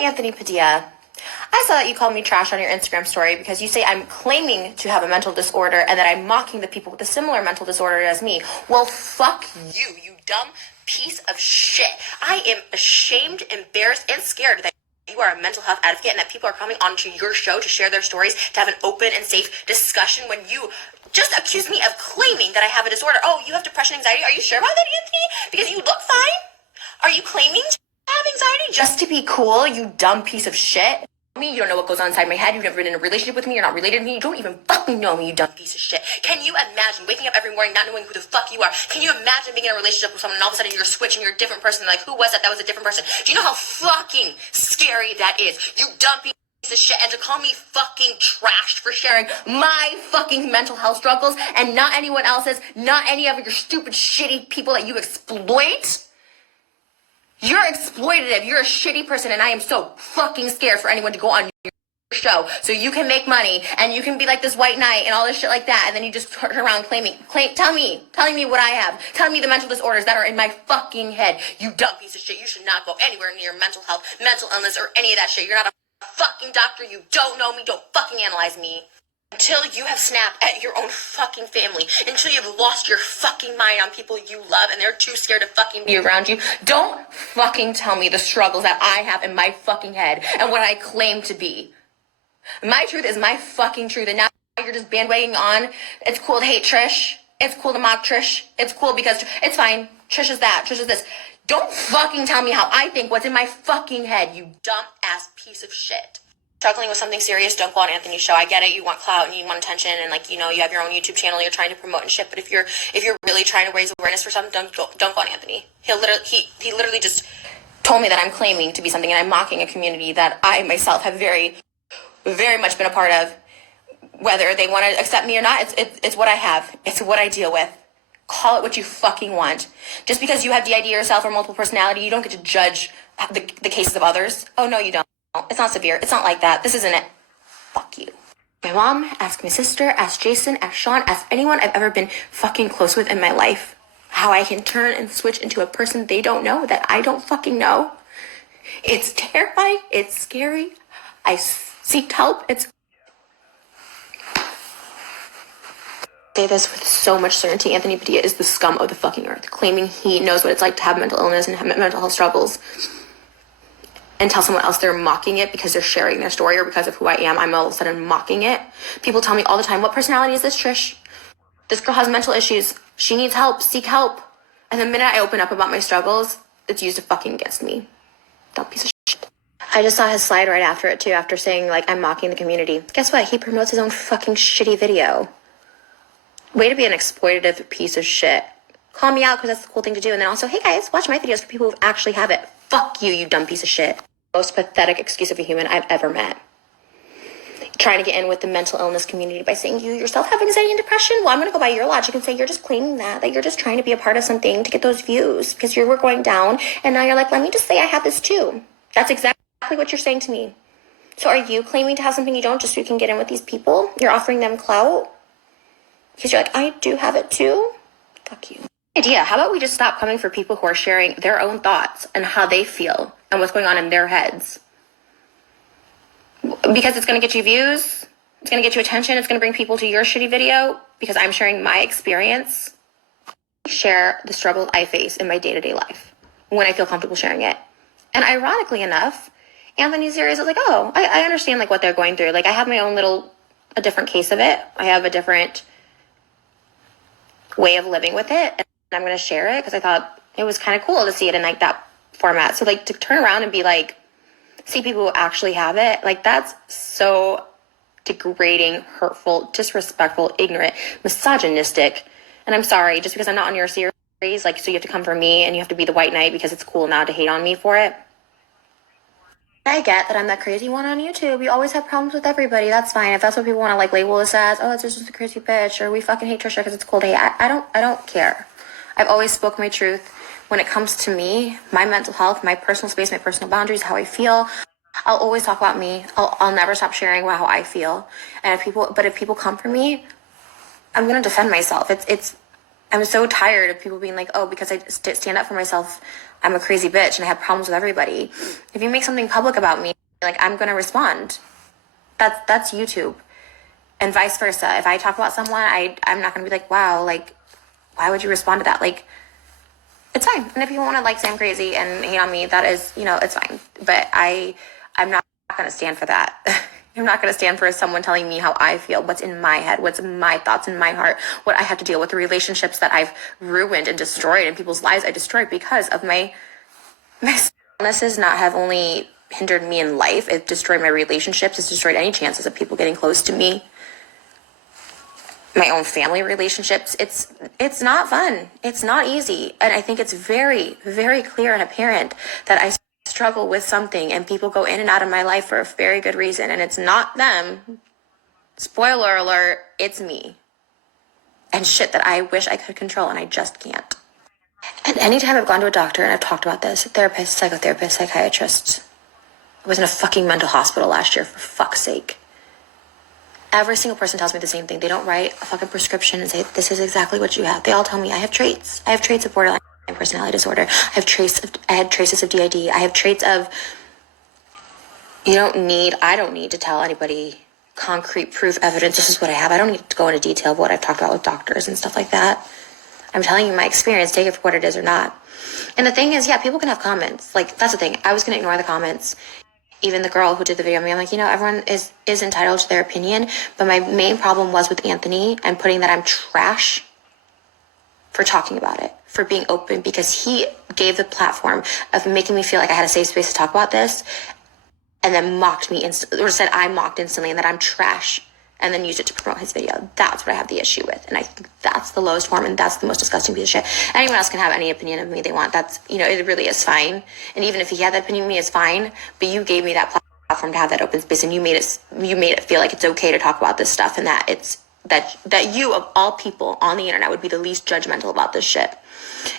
Anthony Padilla. I saw that you called me trash on your Instagram story because you say I'm claiming to have a mental disorder and that I'm mocking the people with a similar mental disorder as me. Well, fuck you, you dumb piece of shit. I am ashamed, embarrassed, and scared that you are a mental health advocate and that people are coming onto your show to share their stories, to have an open and safe discussion when you just accuse me of claiming that I have a disorder. Oh, you have depression, anxiety. Are you sure about that, Anthony? Because you look fine. Are you claiming to have anxiety just to be cool, you dumb piece of shit? Me, you don't know what goes on inside my head. You've never been in a relationship with me. You're not related to me. You don't even fucking know me, you dumb piece of shit. Can you imagine waking up every morning not knowing who the fuck you are? Can you imagine being in a relationship with someone and all of a sudden you're switching, you're a different person? Like, who was that? That was a different person. Do you know how fucking scary that is? You dumb piece of shit. And to call me fucking trashed for sharing my fucking mental health struggles and not anyone else's, not any of your stupid, shitty people that you exploit? You're exploitative. You're a shitty person, and I am so fucking scared for anyone to go on your show so you can make money and you can be like this white knight and all this shit like that, and then you just turn around telling me what I have, telling me the mental disorders that are in my fucking head. You dumb piece of shit. You should not go anywhere near mental health, mental illness, or any of that shit. You're not a fucking doctor. You don't know me. Don't fucking analyze me. Until you have snapped at your own fucking family, until you've lost your fucking mind on people you love and they're too scared to fucking be around you, don't fucking tell me the struggles that I have in my fucking head and what I claim to be. My truth is my fucking truth, and now you're just bandwagoning on. It's cool to hate Trish. It's cool to mock Trish. It's cool because it's fine. Trish is that. Trish is this. Don't fucking tell me how I think what's in my fucking head, you dumb ass piece of shit. Struggling with something serious, don't go on Anthony's show. I get it, you want clout and you want attention, and like, you know, you have your own YouTube channel you're trying to promote and shit, but if you're really trying to raise awareness for something, don't go on Anthony. He literally just told me that I'm claiming to be something and I'm mocking a community that I myself have very, very much been a part of. Whether they want to accept me or not, it's what I have. It's what I deal with. Call it what you fucking want. Just because you have DID yourself or multiple personality, you don't get to judge the cases of others. Oh, no, you don't. It's not severe. It's not like that. This isn't it. Fuck you. My mom, ask my sister, ask Jason, ask Sean, ask anyone I've ever been fucking close with in my life. How I can turn and switch into a person they don't know that I don't fucking know. It's terrifying. It's scary. I seeked help. I say this with so much certainty. Anthony Padilla is the scum of the fucking earth, claiming he knows what it's like to have mental illness and have mental health struggles, and tell someone else they're mocking it because they're sharing their story or because of who I am. I'm all of a sudden mocking it. People tell me all the time, what personality is this, Trish? This girl has mental issues. She needs help. Seek help. And the minute I open up about my struggles, it's used fucking against me. Dumb piece of shit. I just saw his slide right after it too, after saying like I'm mocking the community. Guess what? He promotes his own fucking shitty video. Way to be an exploitative piece of shit. Call me out because that's the cool thing to do. And then also, hey guys, watch my videos for people who actually have it. Fuck you, you dumb piece of shit. Most pathetic excuse of a human I've ever met. Trying to get in with the mental illness community by saying you yourself have anxiety and depression. Well, I'm going to go by your logic and say you're just claiming that you're just trying to be a part of something to get those views because you were going down and now you're like, let me just say I have this too. That's exactly what you're saying to me. So are you claiming to have something you don't just so you can get in with these people? You're offering them clout? Because you're like, I do have it too? Fuck you. Idea. How about we just stop coming for people who are sharing their own thoughts and how they feel and what's going on in their heads? Because it's going to get you views, it's going to get you attention, it's going to bring people to your shitty video because I'm sharing my experience. Share the struggles I face in my day-to-day life when I feel comfortable sharing it. And ironically enough, Anthony's series is like, oh, I understand like what they're going through. Like I have my own a different case of it. I have a different way of living with it. And I'm going to share it because I thought it was kind of cool to see it in like that format. So like to turn around and be like, see people who actually have it, like that's so degrading, hurtful, disrespectful, ignorant, misogynistic. And I'm sorry, just because I'm not on your series, like, so you have to come for me and you have to be the white knight because it's cool now to hate on me for it. I get that I'm that crazy one on YouTube. You always have problems with everybody. That's fine. If that's what people want to like label us as, oh, it's just a crazy bitch, or we fucking hate Trisha because it's cool to hate. I don't care. I've always spoke my truth. When it comes to me, my mental health, my personal space, my personal boundaries, how I feel, I'll always talk about me. I'll never stop sharing about how I feel. And if people come for me, I'm gonna defend myself. It's I'm so tired of people being like, oh, because I stand up for myself, I'm a crazy bitch and I have problems with everybody. If you make something public about me, like, I'm going to respond. That's YouTube. And vice versa. If I talk about someone, I'm not going to be like, wow, like, why would you respond to that? Like, it's fine. And if people want to like say I'm crazy and hate on me, that is, it's fine. But I'm not going to stand for that. I'm not going to stand for someone telling me how I feel, what's in my head, what's my thoughts in my heart, what I have to deal with, the relationships that I've ruined and destroyed, and people's lives I destroyed because of my illnesses. Not have only hindered me in life, it destroyed my relationships, it's destroyed any chances of people getting close to me, my own family relationships. It's not fun. It's not easy. And I think it's very, very clear and apparent that I struggle with something, and people go in and out of my life for a very good reason, and it's not them. Spoiler alert, it's me. And shit that I wish I could control, and I just can't. And anytime I've gone to a doctor and I've talked about this, therapist, psychotherapist, psychiatrist, I was in a fucking mental hospital last year, for fuck's sake. Every single person tells me the same thing. They don't write a fucking prescription and say, this is exactly what you have. They all tell me I have traits. I have traits of borderline personality disorder. I had traces of DID. I have traits of, I don't need to tell anybody concrete proof evidence. This is what I have. I don't need to go into detail of what I've talked about with doctors and stuff like that. I'm telling you my experience. Take it for what it is or not. And the thing is, yeah, people can have comments. Like, that's the thing. I was going to ignore the comments. Even the girl who did the video, I'm like, everyone is entitled to their opinion. But my main problem was with Anthony and putting that I'm trash for talking about it, for being open, because he gave the platform of making me feel like I had a safe space to talk about this, and then mocked me or said I mocked instantly and that I'm trash, and then used it to promote his video. That's what I have the issue with. And I think that's the lowest form, and that's the most disgusting piece of shit. Anyone else can have any opinion of me they want. That's, it really is fine. And even if he had that opinion of me, it's fine. But you gave me that platform to have that open space, and you made it feel like it's okay to talk about this stuff, and that it's that you, of all people on the internet, would be the least judgmental about this shit.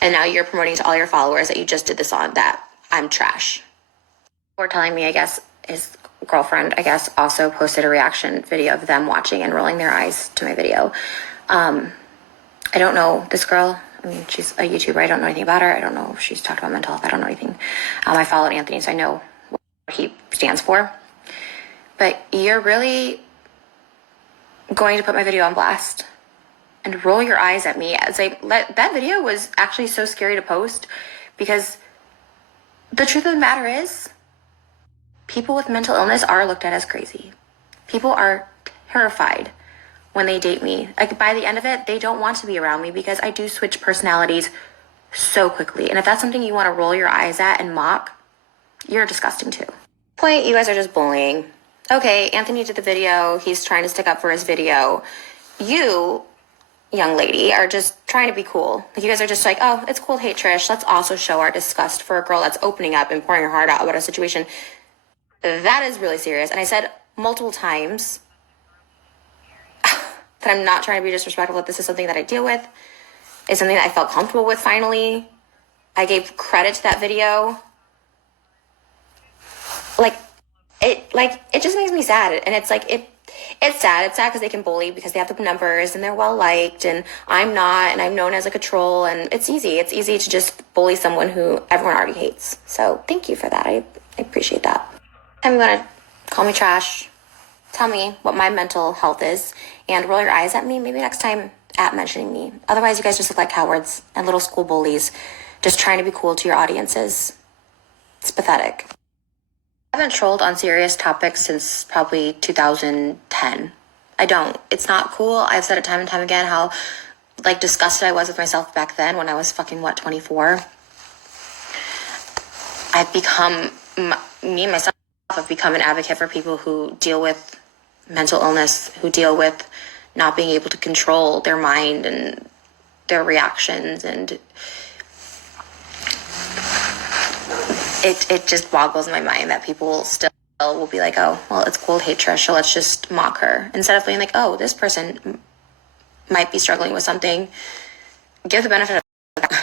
And now you're promoting to all your followers that you just did this on, that I'm trash. Or telling me, I guess, his girlfriend, also posted a reaction video of them watching and rolling their eyes to my video. I don't know this girl. I mean, she's a YouTuber. I don't know anything about her. I don't know if she's talked about mental health. I don't know anything. I followed Anthony, so I know what he stands for. But you're really going to put my video on blast and roll your eyes at me as that video was actually so scary to post, because the truth of the matter is, people with mental illness are looked at as crazy. People are terrified when they date me. Like, by the end of it, they don't want to be around me because I do switch personalities so quickly. And if that's something you want to roll your eyes at and mock, you're disgusting too. Point, you guys are just bullying. Okay, Anthony did the video. He's trying to stick up for his video. You, young lady, are just trying to be cool. Like, you guys are just like, oh, it's cool to hate Trish. Let's also show our disgust for a girl that's opening up and pouring her heart out about a situation that is really serious. And I said multiple times that I'm not trying to be disrespectful, that this is something that I deal with. It's something that I felt comfortable with finally. I gave credit to that video. It just makes me sad. And it's sad. It's sad because they can bully because they have the numbers and they're well liked, and I'm not, and I'm known as a troll, and it's easy to just bully someone who everyone already hates. So thank you for that. I appreciate that. I'm going to call me trash, tell me what my mental health is, and roll your eyes at me maybe next time at mentioning me. Otherwise, you guys just look like cowards and little school bullies just trying to be cool to your audiences. It's pathetic. I haven't trolled on serious topics since probably 2010. I don't. It's not cool. I've said it time and time again how, disgusted I was with myself back then when I was fucking, 24. I've become, myself, I've become an advocate for people who deal with mental illness, who deal with not being able to control their mind and their reactions, and it just boggles my mind that people still will be like, oh, well, it's cool to hate Trish, so let's just mock her. Instead of being like, oh, this person might be struggling with something, give the benefit of the doubt.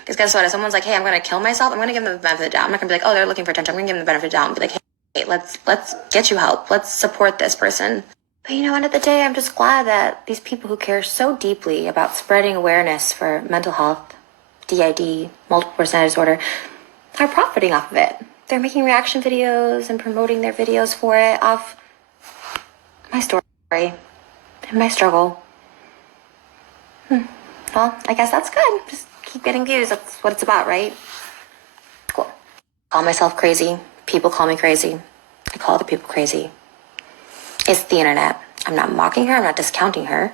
Because guess what? If someone's like, hey, I'm going to kill myself, I'm going to give them the benefit of the doubt. I'm not going to be like, oh, they're looking for attention. I'm going to give them the benefit of the doubt and be like, hey, let's get you help. Let's support this person. But end of the day, I'm just glad that these people who care so deeply about spreading awareness for mental health, DID, multiple personality disorder, are profiting off of it. They're making reaction videos and promoting their videos for it off my story and my struggle. Well, I guess that's good. Just keep getting views. That's what it's about, right? Cool. Call myself crazy. People call me crazy. I call other people crazy. It's the internet. I'm not mocking her. I'm not discounting her.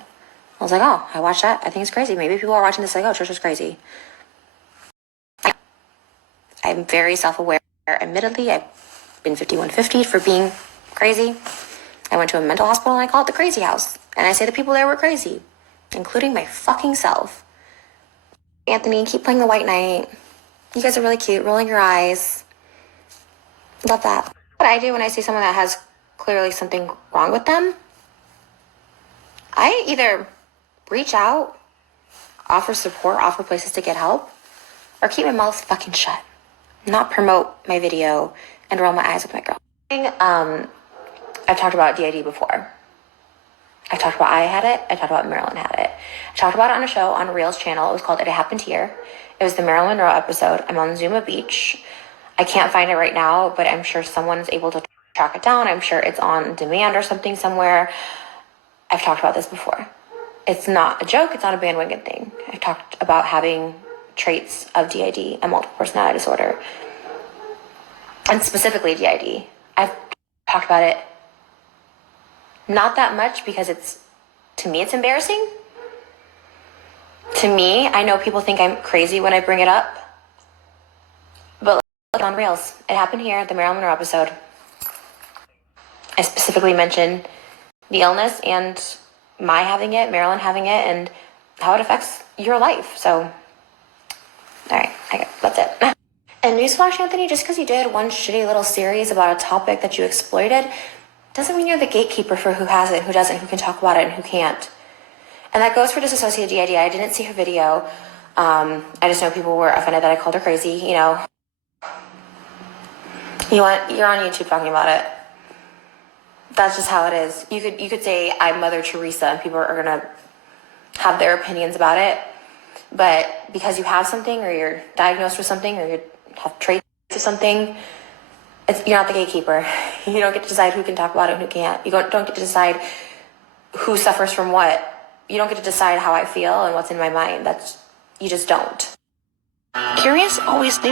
I was like, oh, I watched that. I think it's crazy. Maybe people are watching this like, oh, Trisha's crazy. I'm very self-aware. Admittedly, I've been 5150 for being crazy. I went to a mental hospital and I call it the crazy house. And I say the people there were crazy, including my fucking self. Anthony, keep playing the white knight. You guys are really cute. Rolling your eyes. Love that. What I do when I see someone that has clearly something wrong with them, I either reach out, offer support, offer places to get help, or keep my mouth fucking shut. Not promote my video and roll my eyes with my girl. I've talked about DID before. I talked about I had it. I talked about Marilyn had it. I talked about it on a show on Reel's channel. It was called It Happened Here. It was the Marilyn Monroe episode. I'm on Zuma Beach. I can't find it right now, but I'm sure someone's able to track it down. I'm sure it's on demand or something somewhere. I've talked about this before. It's not a joke. It's not a bandwagon thing. I've talked about having traits of DID and multiple personality disorder. And specifically DID. I've talked about it not that much because to me, it's embarrassing. To me, I know people think I'm crazy when I bring it up. But look on Reels. It happened here, the Marilyn Monroe episode. I specifically mentioned the illness and my having it, Marilyn having it, and how it affects your life. So, all right, that's it. And newsflash, Anthony, just because you did one shitty little series about a topic that you exploited doesn't mean you're the gatekeeper for who has it, who doesn't, who can talk about it, and who can't. And that goes for disassociated DID. I didn't see her video. I just know people were offended that I called her crazy. You're on YouTube talking about it. That's just how it is. You could say I'm Mother Teresa, and people are gonna have their opinions about it. But because you have something, or you're diagnosed with something, or you have traits of something, you're not the gatekeeper. You don't get to decide who can talk about it and who can't. You don't get to decide who suffers from what. You don't get to decide how I feel and what's in my mind. You just don't. Curious always knew